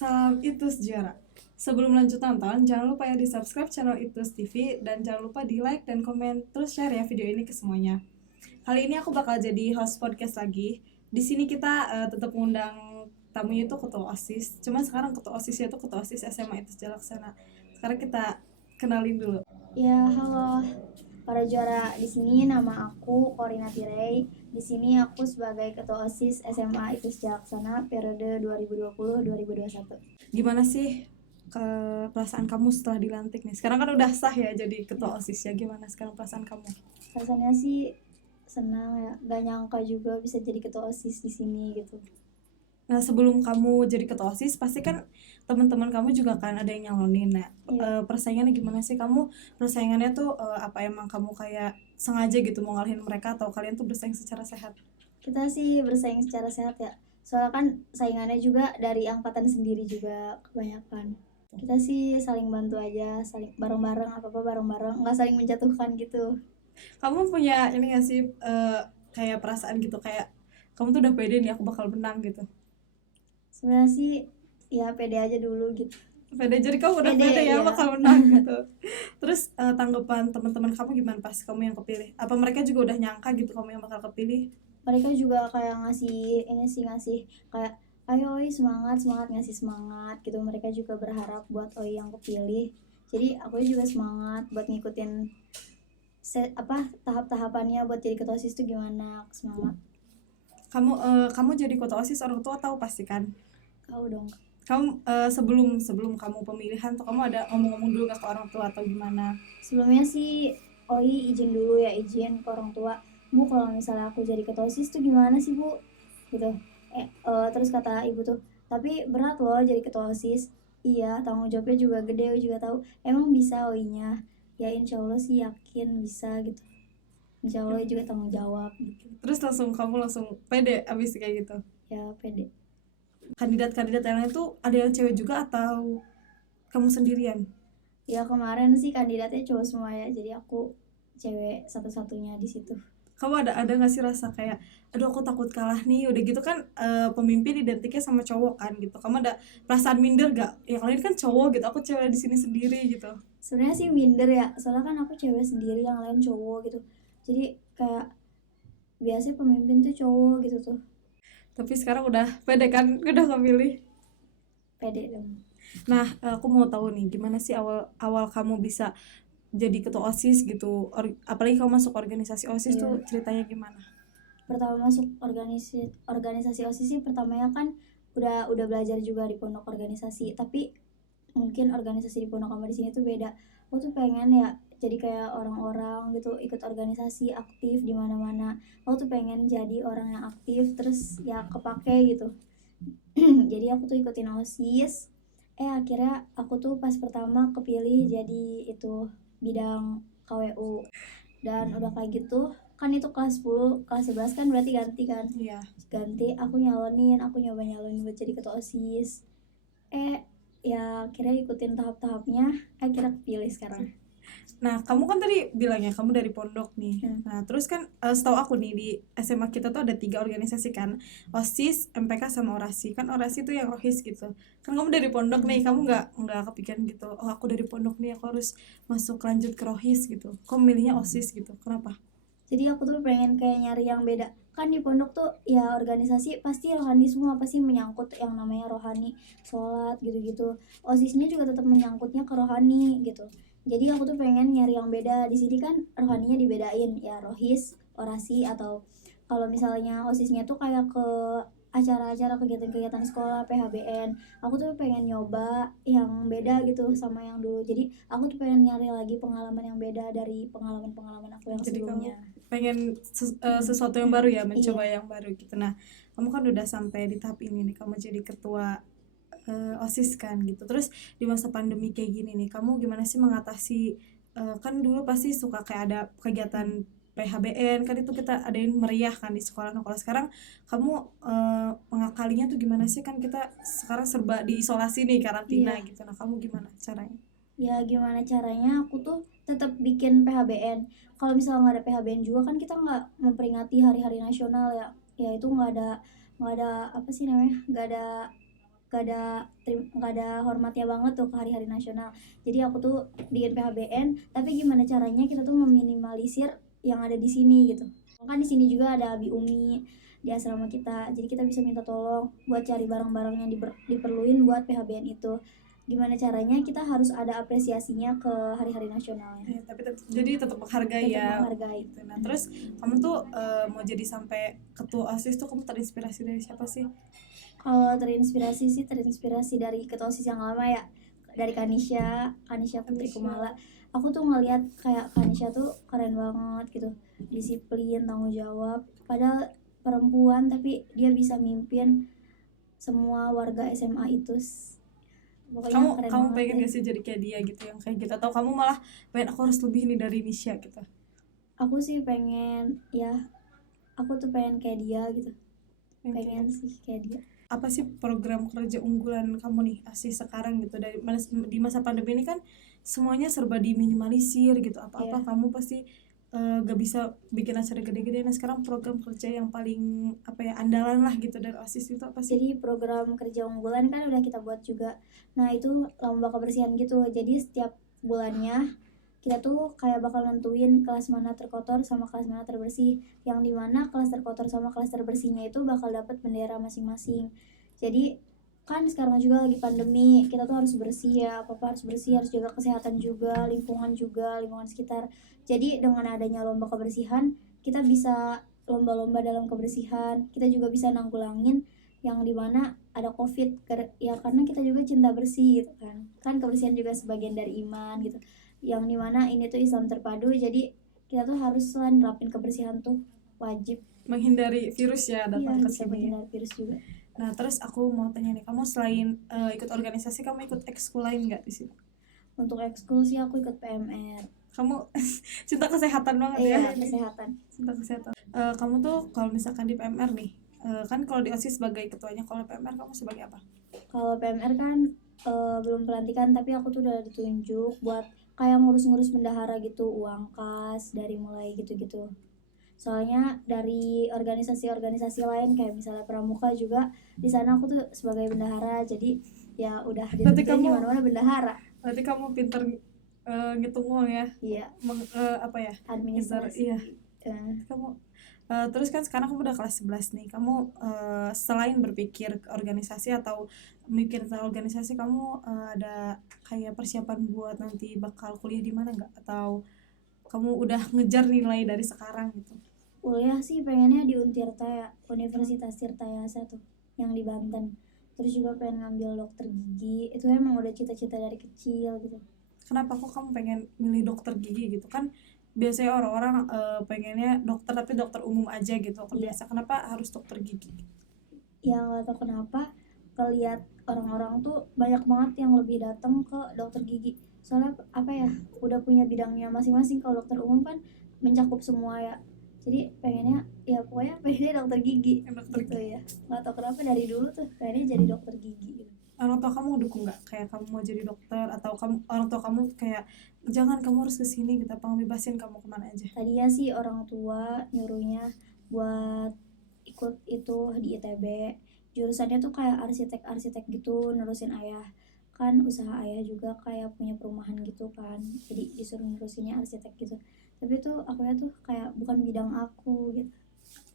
Salam Itus Juara. Sebelum lanjut nonton, jangan lupa ya di subscribe channel Itus TV dan jangan lupa di like dan komen terus share ya video ini ke semuanya. Kali ini aku bakal jadi host podcast lagi. Di sini kita tetap ngundang tamunya itu ketua OSIS. Cuman sekarang ketua OSISnya itu ketua OSIS SMA Itus Jalaksana. Sekarang kita kenalin dulu. Ya, halo para juara. Di sini nama aku Corina Tirey. Di sini aku sebagai ketua OSIS SMA Itus Jalaksana periode 2020-2021. Gimana sih perasaan kamu setelah dilantik nih? Sekarang kan udah sah ya jadi ketua OSIS ya. Gimana sekarang perasaan kamu? Rasanya sih senang ya. Gak nyangka juga bisa jadi ketua OSIS di sini gitu. Nah, sebelum kamu jadi ketua OSIS, pasti kan teman-teman kamu juga kan ada yang nyalonin. Nah, Iya. persaingannya gimana sih? Kamu persaingannya tuh apa emang kamu kayak sengaja gitu mau ngalahin mereka atau kalian tuh bersaing secara sehat? Kita sih bersaing secara sehat ya. Soalnya kan saingannya juga dari angkatan sendiri juga kebanyakan. Kita sih saling bantu aja, saling bareng-bareng, apa-apa bareng-bareng, nggak saling menjatuhkan gitu. Kamu punya ini gak sih kayak perasaan gitu kayak kamu tuh udah pede nih aku bakal menang gitu? Sebenarnya sih ya pede aja dulu gitu. Pede, jadi kamu udah Pede, pede ya iya. bakal menang gitu. Terus tanggapan teman-teman kamu gimana pas kamu yang kepilih? Apa mereka juga udah nyangka gitu kamu yang bakal kepilih? Mereka juga kayak ngasih kayak ayo Oi semangat ngasih semangat gitu. Mereka juga berharap buat Oi yang kepilih, jadi aku juga semangat buat ngikutin tahap-tahapannya buat jadi ketua OSIS tuh gimana. Aku semangat. Kamu jadi ketua OSIS orang tua tahu pasti kan? Kau dong. Kamu sebelum kamu pemilihan tuh kamu ada ngomong-ngomong dulu ke orang tua atau gimana? Sebelumnya sih Oi izin dulu ya, izin ke orang tua. Bu, kalau misalnya aku jadi ketua OSIS tuh gimana sih Bu gitu. Terus kata ibu tuh, tapi berat loh jadi ketua OSIS. Iya, tanggung jawabnya juga gede. Oi juga tahu emang bisa Oinya. Ya insya Allah sih yakin bisa gitu. Insya Allah juga tanggung jawab gitu. Terus kamu langsung pede abis kayak gitu? Ya pede. Kandidat-kandidat yang lain tuh ada yang cewek juga atau kamu sendirian? Ya kemarin sih kandidatnya cowok semua ya, jadi aku cewek satu-satunya di situ. Kamu ada nggak sih rasa kayak aduh aku takut kalah nih, udah gitu kan pemimpin identiknya sama cowok kan gitu, kamu ada perasaan minder gak? Yang lain kan cowok gitu, aku cewek di sini sendiri gitu. Sebenarnya sih minder ya, soalnya kan aku cewek sendiri, yang lain cowok gitu. Jadi kayak biasanya pemimpin tuh cowok gitu tuh. Tapi sekarang udah pede kan, udah kepilih. Pede dong. Nah, aku mau tahu nih gimana sih awal kamu bisa jadi ketua OSIS gitu, apalagi kamu masuk organisasi OSIS Iya. tuh ceritanya gimana? Pertama masuk organisasi OSIS sih pertamanya kan udah belajar juga di pondok organisasi, tapi mungkin organisasi di pondok sama di sini tuh beda. Aku tuh pengen ya jadi kayak orang-orang gitu, ikut organisasi, aktif di mana-mana. Aku tuh pengen jadi orang yang aktif terus ya kepake gitu. Jadi aku tuh ikutin OSIS. Akhirnya aku tuh pas pertama kepilih jadi itu bidang KWU. Dan udah kayak gitu kan itu kelas 10, kelas 11 kan berarti ganti kan. Iya. Ganti aku nyoba nyalonin buat jadi ketua OSIS. Ya akhirnya ikutin tahap-tahapnya, akhirnya kepilih sekarang. Nah, kamu kan tadi bilangnya kamu dari pondok nih. Nah, terus kan setahu aku nih di SMA kita tuh ada 3 organisasi kan, OSIS, MPK sama orasi. Kan orasi tuh yang rohis gitu. Kan kamu dari pondok nih, kamu nggak kepikiran gitu, oh aku dari pondok nih aku harus masuk lanjut ke rohis gitu. Kamu milihnya OSIS gitu, kenapa? Jadi aku tuh pengen kayak nyari yang beda. Kan di pondok tuh ya organisasi pasti rohani semua, pasti menyangkut yang namanya rohani, sholat gitu-gitu. OSISnya juga tetap menyangkutnya ke rohani gitu. Jadi aku tuh pengen nyari yang beda. Di sini kan rohaninya dibedain ya, rohis, orasi, atau kalau misalnya OSISnya tuh kayak ke acara-acara kegiatan-kegiatan sekolah, PHBN. Aku tuh pengen nyoba yang beda gitu sama yang dulu. Jadi aku tuh pengen nyari lagi pengalaman yang beda dari pengalaman-pengalaman aku yang Jadi sebelumnya. kamu pengen sesuatu yang baru ya, mencoba yang baru gitu. Nah, kamu kan udah sampai di tahap ini nih, kamu jadi ketua OSIS kan gitu. Terus di masa pandemi kayak gini nih, kamu gimana sih mengatasi kan dulu pasti suka kayak ada kegiatan PHBN kan, itu kita adain meriah kan di sekolah. Nah, kalau sekarang kamu mengakalinya tuh gimana sih, kan kita sekarang serba diisolasi nih, karantina gitu. Nah, kamu gimana caranya? Ya gimana caranya, aku tuh tetap bikin PHBN. Kalau misalnya nggak ada PHBN juga kan kita nggak memperingati hari-hari nasional ya. Ya itu nggak ada apa sih namanya, nggak ada nggak ada hormatnya banget tuh ke hari-hari nasional. Jadi aku tuh bikin PHBN, tapi gimana caranya kita tuh meminimalisir yang ada di sini gitu. Kan di sini juga ada Abi Umi di asrama kita, jadi kita bisa minta tolong buat cari barang-barang yang diperluin buat PHBN itu. Gimana caranya kita harus ada apresiasinya ke hari-hari nasionalnya, Ya, tapi jadi tetap menghargai tetap ya menghargai. gitu. Nah terus kamu tuh mau jadi sampai ketua OSIS tuh kamu terinspirasi dari siapa sih? Kalau terinspirasi dari ketua OSIS yang lama ya, dari Kanisha Putri Kumala. Aku tuh ngeliat kayak Kanisha tuh keren banget gitu, disiplin, tanggung jawab, padahal perempuan tapi dia bisa mimpin semua warga SMA itu. Pokoknya keren Kamu banget pengen deh. gak sih jadi kayak dia gitu, yang kayak gitu, atau kamu malah pengen aku harus lebih nih dari Nisha gitu? Aku sih pengen ya, aku tuh pengen kayak dia gitu, pengen sih kayak dia. Apa sih program kerja unggulan kamu nih OSIS sekarang gitu, di masa pandemi ini kan semuanya serba diminimalisir gitu, apa-apa Iya. kamu pasti gak bisa bikin acara gede-gede. Nah sekarang program kerja yang paling apa ya andalan lah gitu dari OSIS itu apa sih? Jadi program kerja unggulan kan udah kita buat juga. Nah itu lomba kebersihan gitu. Jadi setiap bulannya kita tuh kayak bakal nentuin kelas mana terkotor sama kelas mana terbersih. Yang dimana kelas terkotor sama kelas terbersihnya itu bakal dapat bendera masing-masing. Jadi kan sekarang juga lagi pandemi, kita tuh harus bersih ya, apa-apa harus bersih, harus jaga kesehatan juga, lingkungan sekitar. Jadi dengan adanya lomba kebersihan, kita bisa lomba-lomba dalam kebersihan, kita juga bisa nanggulangin yang dimana ada COVID ya, karena kita juga cinta bersih gitu kan kebersihan juga sebagian dari iman gitu, yang dimana ini tuh Islam terpadu, jadi kita tuh harus selain nerapin kebersihan tuh wajib Menghindari virus ya datang ke bisa sini. menghindari virus juga. Nah terus aku mau tanya nih, kamu selain ikut organisasi, kamu ikut ekskul lain nggak di sini? Untuk ekskul sih aku ikut PMR. Kamu cinta kesehatan banget ya? Iya, kesehatan. Cinta kesehatan. Kamu tuh kalau misalkan di PMR nih, kan kalau di OSIS sebagai ketuanya, kalau PMR kamu sebagai apa? Kalau PMR kan belum pelantikan, tapi aku tuh udah ditunjuk buat kayak ngurus-ngurus bendahara gitu, uang kas dari mulai gitu-gitu. Soalnya dari organisasi-organisasi lain kayak misalnya Pramuka juga, di sana aku tuh sebagai bendahara, jadi ya udah Berarti ditentuin di kamu mana-mana bendahara. berarti kamu pinter ngitung uang ya? Iya, Apa ya? administrasi. Iya. Kamu terus kan sekarang kamu udah kelas 11 nih. Kamu selain berpikir ke organisasi atau mikir tentang organisasi, kamu ada kayak persiapan buat nanti bakal kuliah di mana nggak? Atau kamu udah ngejar nilai dari sekarang gitu? Kuliah sih pengennya di Untirta ya, Universitas Tirtayasa tuh, yang di Banten. Terus juga pengen ngambil dokter gigi, itu emang udah cita-cita dari kecil gitu. Kenapa kok kamu pengen milih dokter gigi gitu? Kan biasanya orang-orang pengennya dokter tapi dokter umum aja gitu. Biasa kenapa harus dokter gigi? Ya nggak tahu kenapa, keliat orang-orang tuh banyak banget yang lebih datang ke dokter gigi. Soalnya apa ya, udah punya bidangnya masing-masing. Kalau dokter umum kan mencakup semua ya. Jadi pengennya ya pokoknya pengennya dokter gigi Dokter gitu ya. Nggak tahu kenapa dari dulu tuh pengennya jadi dokter gigi gitu. Orang tua kamu dukung nggak kayak kamu mau jadi dokter, atau orang tua kamu kayak jangan kamu harus kesini gitu, apa ngebebasin kamu kemana aja? Tadinya sih orang tua nyuruhnya buat ikut itu di ITB, jurusannya tuh kayak arsitek gitu, nerusin ayah, kan usaha ayah juga kayak punya perumahan gitu kan, jadi disuruh nerusinnya arsitek gitu. Tapi tuh aku ya tuh kayak bukan bidang aku gitu.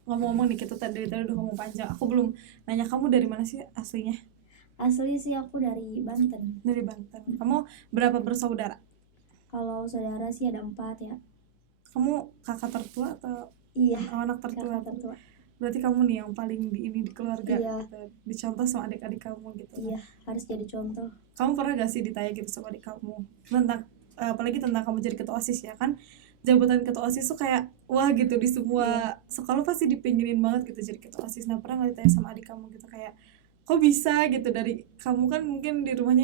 Ngomong-ngomong nih, kita tadi udah ngomong panjang, aku belum nanya kamu dari mana sih aslinya? Asli sih aku dari Banten. Dari Banten. Kamu berapa bersaudara? Kalau saudara sih ada 4 ya. Kamu kakak tertua atau Iya, anak tertua? kakak tertua. Berarti kamu nih yang paling di keluarga. Iya. Gitu. Dicontoh sama adik-adik kamu gitu. Iya, harus jadi contoh. Kamu pernah gak sih ditanya gitu sama adik kamu tentang apalagi tentang kamu jadi ketua OSIS ya kan? Jabatan ketua OSIS tuh kayak wah gitu, di semua sekolah pasti dipinginin banget gitu jadi ketua OSIS. Nah pernah gak ditanya sama adik kamu gitu kayak kok bisa gitu, dari kamu kan mungkin di rumahnya